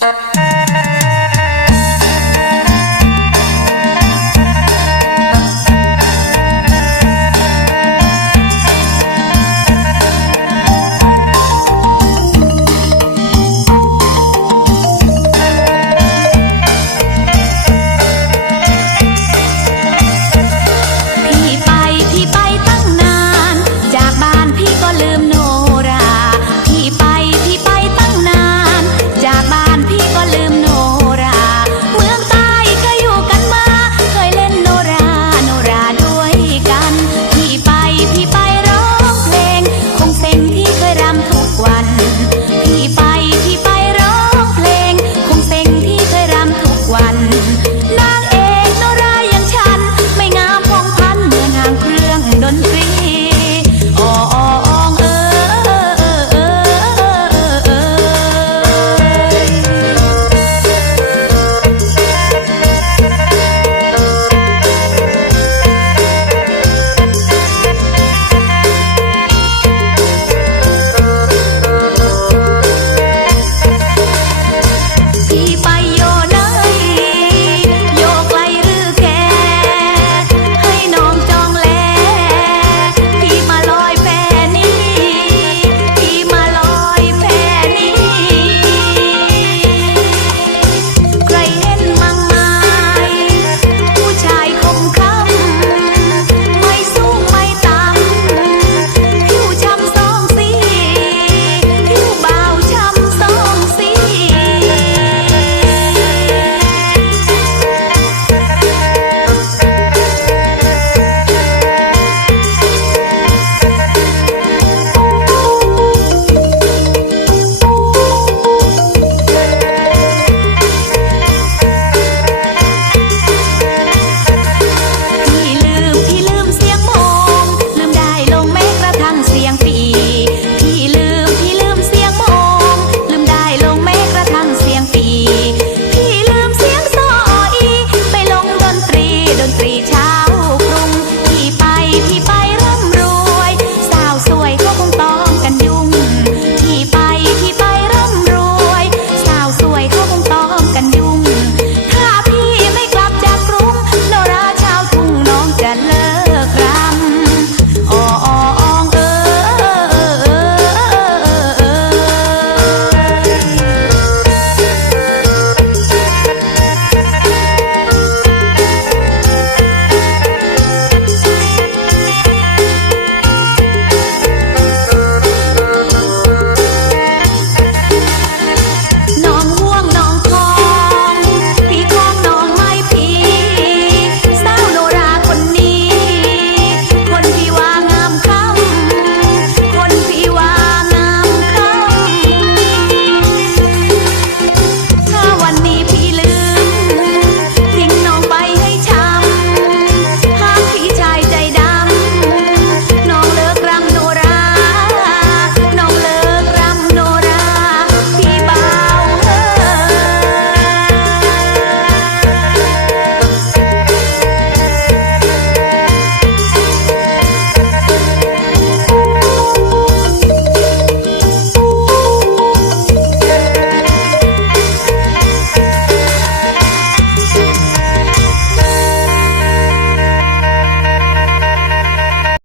Uh-huh.